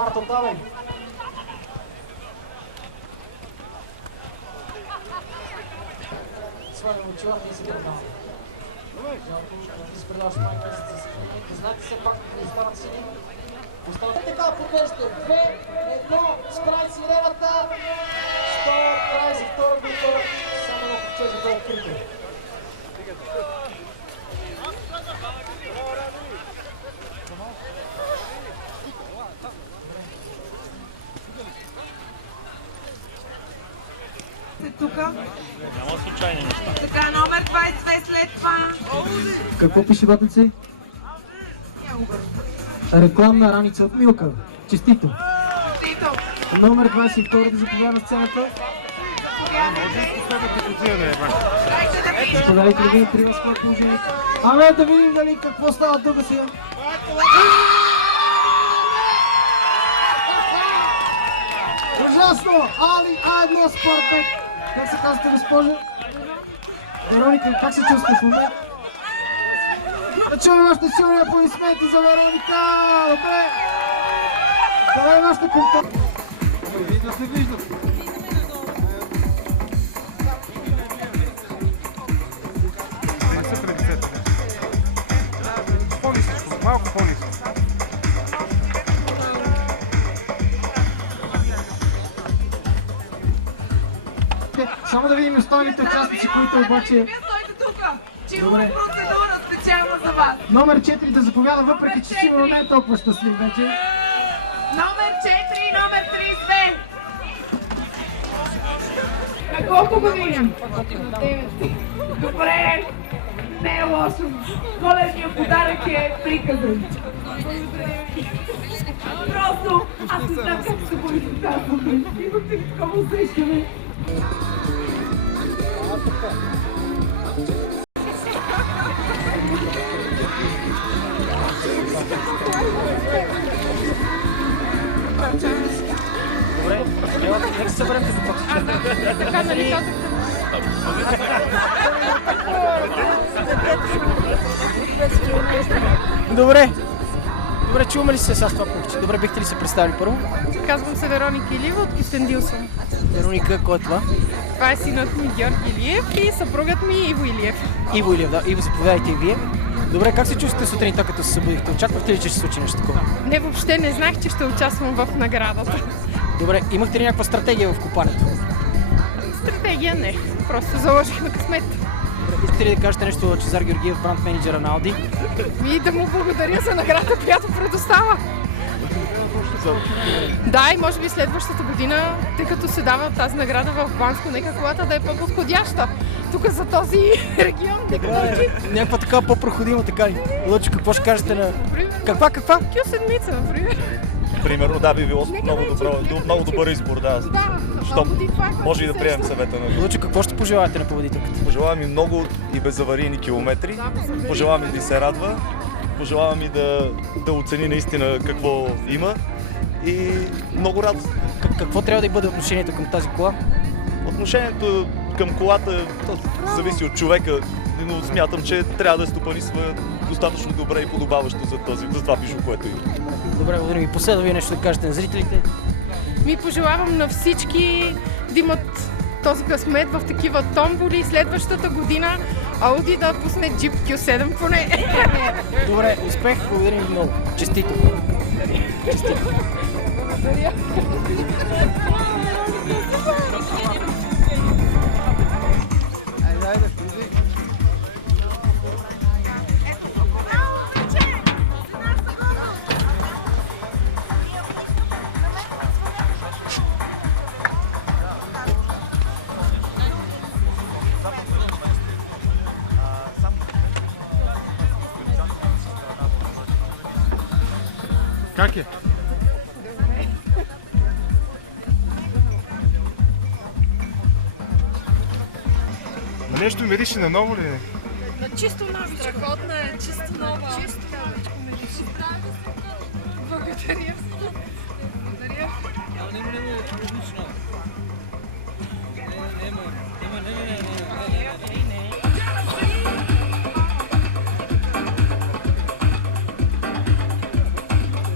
Марто, давай! Сваля очила, не си предава. Жалко, не си предаваш май месец, за съжаление. Не знаете все пак да остават сини. Остават така, подвеждате. 2, 1, с край сирената. Стоп, край за втора гола. Само на ковче за гол открито. Тука. Няма случайни неща. Така, номер 22 след това. Какво пише, батници? Рекламна раница от Милка. Честито! Честито! Номер 22 да заповяда на сцената. Заповядайте да видим при вас какво положение. Аме да видим дали какво става тук сега. Ужасно! Али А1 Спортбет! Как се казвате, госпожа? Вероника, как се чувстваш в момента? Да чуем вашите силни аплодисменти за Вероника! Добре! Това е нашата компания. Вижда се, вижда се. Не се пред лицето. По-нисичко, малко по-нисичко. Само да видим останалите участници, които обаче... Добре. Процедура специално за вас. Номер 4 да заповяда, въпреки че сигурно не е толкова щастлив вече. Номер 4, номер 32. На колко години? Добре. Не е лошо. Коледният подарък е приказен. Просто аз не знам как се бои за тази. Имате такова усещане. Добре, нека се съберем като пък. Така, нали казахте? Добре. Добре, чуваме ли се с това повече? Добре, бихте ли се представили първо? Казвам се Вероника Илиева от Кюстендил съм. Вероника, кой е това? Това е синът ми Георги Илиев и съпругът ми Иво Илиев. Иво Илиев, да. Иво, заповядайте и вие. Добре, как се чувствате сутринта, като се събудихте? Очаквахте ли, че ще се случи нещо такова? Не, въобще не знаех, че ще участвам в наградата. Добре, имахте ли някаква стратегия в купането? Стратегия не, просто заложихме късмет. Добре, искате ли да кажете нещо от Лъчезар Георгиев, бранд менеджера на Ауди? И да му благодаря за наградата, която предостава. Да, и може би следващата година, тъй като се дава тази награда в Банско, нека колата да е по-подходяща. Тук за този регион, нека да лечи. Някаква така по-проходима, така ли? Лъчо, какво ще кажете на... Каква? Q7, например. Примерно, да, би било много добър избор, да. Щом може и да приемем съвета на Лъчо, какво ще пожелаете на победителката? Пожелавам и много и безаварийни километри, пожелавам и да се радва, пожелавам и да оцени наистина какво има и много радост. Какво трябва да бъде отношението към тази кола? Отношението към колата зависи от човека, но смятам, че трябва да стопанисва достатъчно добре и подобаващо за това пишу, което има. Добре, благодаря ви. Последно вие нещо да кажете на зрителите. Ми пожелавам на всички да имат този късмет в такива томболи. Следващата година Ауди да пусне джип Q7 поне. Добре, успех, благодаря ви много. Честито! Честито! Благодаря. Как е? На нещо мирише на ново ли? На чисто новичко. Страхотна е, чисто нова. Чисто новичко мирише. Благодаря. Благодаря.